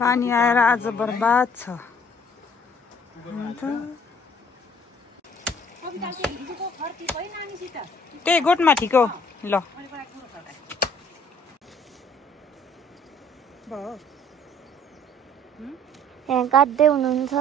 पानी आएर आज बर्बाद छ। त्यही गोठमा ठिक हो। ल यहाँ काट्दै हुनुहुन्छ।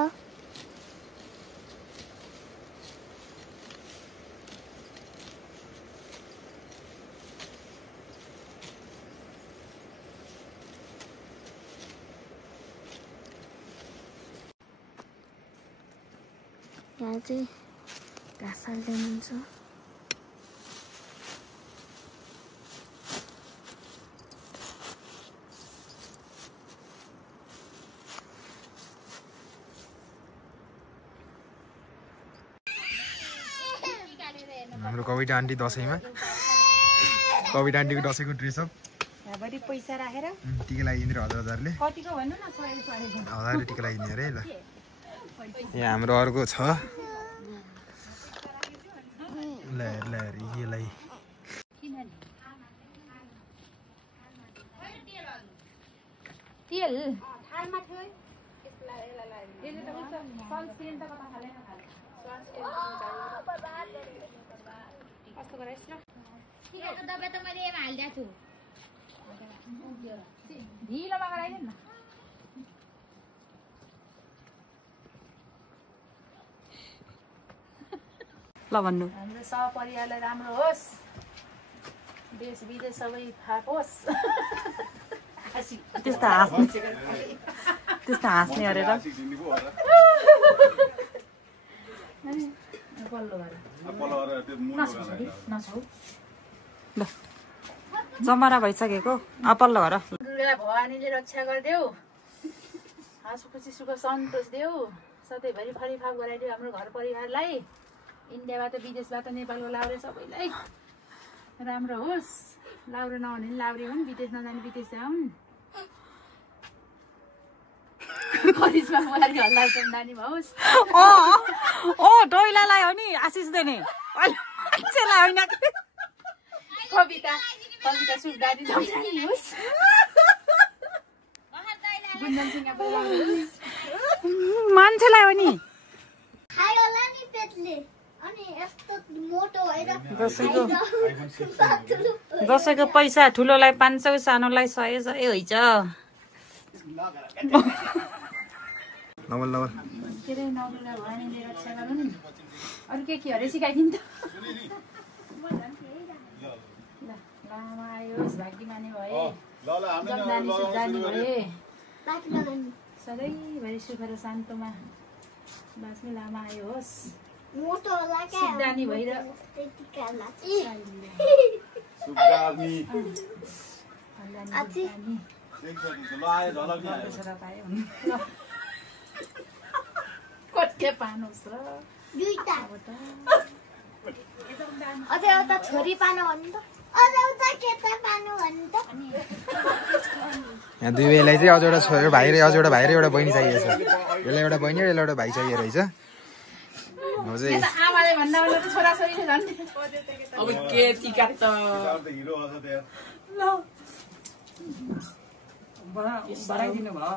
यहाँ चाहिँ घाँस हाल्दै हुनुहुन्छ। हाम्रो कविता आन्टी दसैँमा कविता आन्टीको दसैँको ड्रेसअप पैसा राखेर टिका लगाइदिने हजारले कतिको भन्नु न। हजारले टिका लगाइदिने अरे ल। यहाँ हाम्रो अर्को छ यसलाई तेल दबाई त मैले एमा हालिदिएको छु। ढिलोमा गराइदिनु न। ल भन्नु। हाम्रो सहपरिवारलाई राम्रो होस्, देश विदेश सबै फापोस्। त्यस्तो हाँस्ने अरे र। ल जमरा भइसकेको अपल्लो घर। दुर्गा भवानीले रक्षा गरिदेऊ, हाँसो खुसी सुख सन्तोष देऊ, सधैँभरि फलिफाप गराइदेऊ हाम्रो घर परिवारलाई। इन्डियाबाट विदेशबाट नेपालको लाउरे सबैलाई राम्रो होस्। लाउरे नहुने नि लाउरे हुन्, विदेश नजाने विदेश जाउन्। करिश्मा बुहारी हल्ला नानी भओस्। डोइलालाई हो नि आशिष दिने मान्छेलाई होइन। कविता सुब्दानी होस्। मान्छेलाई हो नि। दसैँको पैसा ठुलोलाई 500 सानोलाई 100 हुन्छ। के रे नौदुर्गा भवानीले रक्षा गरून्। अरू के अरे सिकाइदिनु त। लामा आयोस्, भाग्यमानी भए, जमदानी सुब्दानी भए, सधैँभरि सुख र शान्तमा बाँच्ने लामा आयो होस्। सुब्दानी भएर कट्टे पार्नुहोस् र छोरी पानो भन्नु त। यहाँ दुई बेलाई चाहिँ अझ एउटा छोरो भाइ र अझ एउटा भाइ र एउटा बहिनी चाहिएको छ। यसलाई एउटा बहिनी र यसलाई एउटा भाइ चाहिएको रहेछ। आमाले भन्दा बेला त छोराछोरीले झन् अब के टिका त ल बढाइदिनु भयो।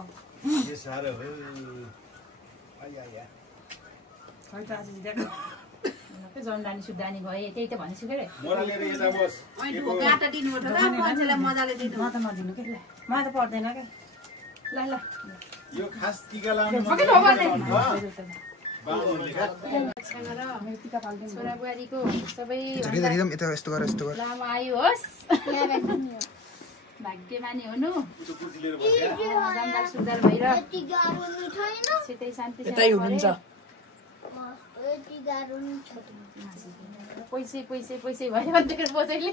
जमदानी सुब्दानी भए त्यही त भनेछु के रे। म त नदिनु के मलाई त पर्दैन के। ल ल यो खास टिका लाउनु छोरा बुहारीको सबै लामो आयु होस्, भाग्यमानी हुनु, जमदार सुधार भएर सितै शान्ति पैसै पैसै पैसै भयो भन्दाखेरि बोजैले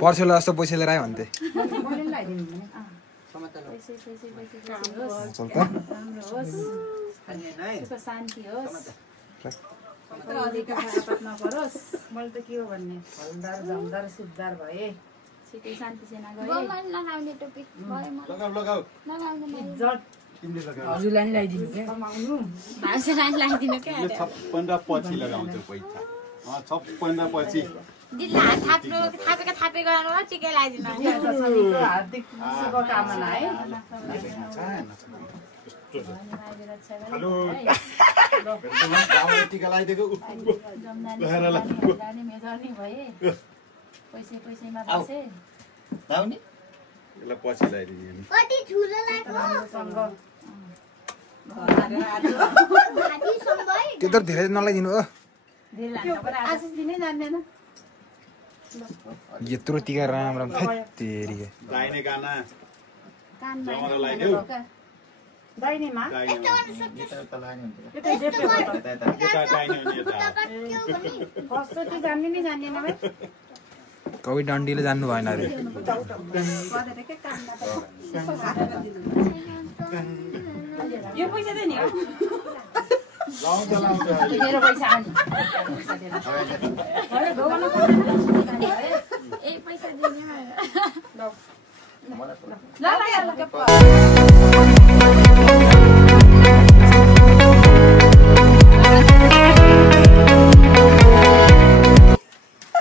पर्सेल जस्तो पैसा लिएर आयो भन्थे। शान्ति होस्, नपरोस्। मैले त के हो भन्ने हलदार जमदार सुधार भए सितै शान्ति सेना गए। हजुरलाई नि लगाइदिनु क्या। पछि लगाउँछु पैसा 56 पछि दिदीलाई हात थापेको गर्नु चिकै लगाइदिनु हार्दिक शुभकामना है। हेलो गाउँले टिका लगाइदिएको पैसैमा बसे लाउने यसलाई पछि लगाइदिनु कति ठुलो लाग्यो त्यो त धेरै नलाइदिनु हो आशिष दिनै जान्दैन। यत्रो टिका राम्रो तेरी गाइने गाना जमरा लगाइदेऊ दाहिनेमा गाइने फर्स्टचोटि जान्ने नै जान्दैन भाइ। कवि डन्डीले जान्नु भएन अरे यो पैसा दिने हो लाउँछ मेरो पैसा आनी ए पैसा दिने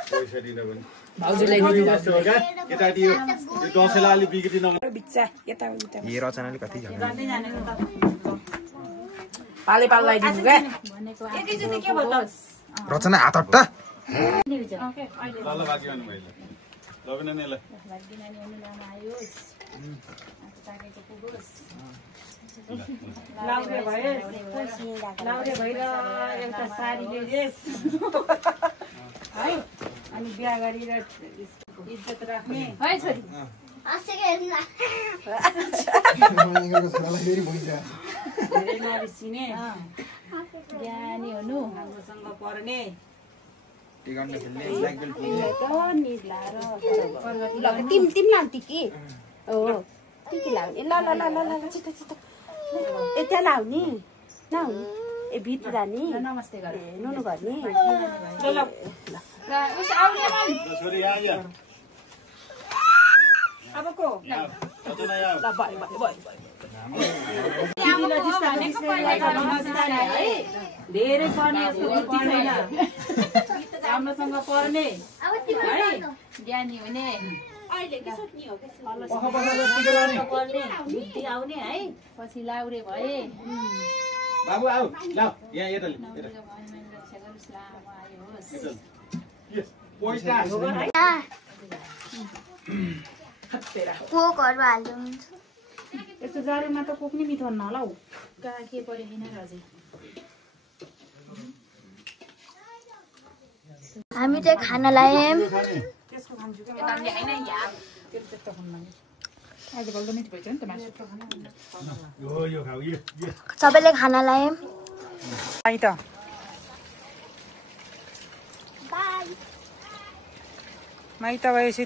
पैसा दिन पनि केटाटी यो दसैँलाई अलिक बिक्री नगर्नु ए रचनाले कति झन् पाले लगाइदिनु क्या एकैचोटि के भयो रचना हात हट्टा ल बाजी भन्नु मैले लबिन नि ल लाउरे भएर एउटा साडी ल्याइदिएस् है अनि बिहा गरेर इज्जत राख्ने है छोरी धेरै नरिसिने ज्ञानी हुनु राम्रोसँग पढ्ने टिकाउन खेल्ने तिमीलाई टिकी हो टिकी लाउने ल छिटो ए त्यहाँ लाउने नहुने ए भित्र जाने नमस्ते गर नुनु गर्ने छोरी यहाँ आइया अब को रचना यहाँ धेरै पढ्ने राम्रोसँग पढ्ने ज्ञानी हुने बुद्धि आउने है पछि लाउरे भए बाबु आऊ ल यहाँ यता कोकहरू हाल्नु हुन्छ यस्तो जाडोमा त कोक नि मिठो हुन्न होला हौ कहाँ के पऱ्यो किन रजे हामी चाहिँ खाना लायौँ त्यसको खान्छु के हामीले हैन यार त्यस्तो खान्न आजकल त मिठो भइछ नि त मासु यो खाऊ यो सबैले खाना लायौँ आइ त माइत भएपछि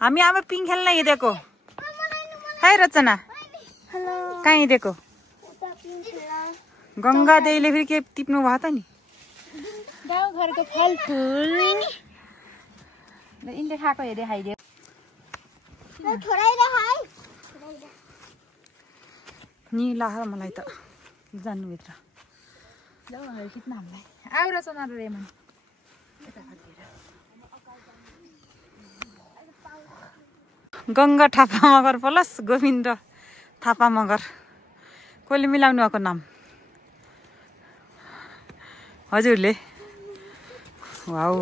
हामी अब पिङ खेल्न हिँडेको है रचना कहाँ हिँडेको गङ्गा देवीले फेरि के टिप्नु भयो त नि गाउँघरको फलफुल इन्डे खाएको हेरे खाइदियो नि लाग्छ मलाई त जान्नुभित्र खिच्न हामीलाई आउ रचना र रेमन गङ्गा थापा मगर प्लस गोविन्द थापा मगर कसले मिलाउनु भएको नाम हजुरले वाउ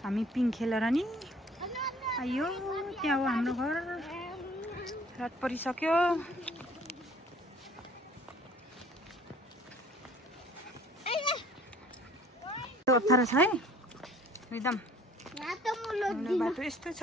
हामी पिङ खेलेर नि आयो त्यहाँ हो हाम्रो घर रात परिसक्यो अप्ठ्यारो छ है एकदम बाटो यस्तो छ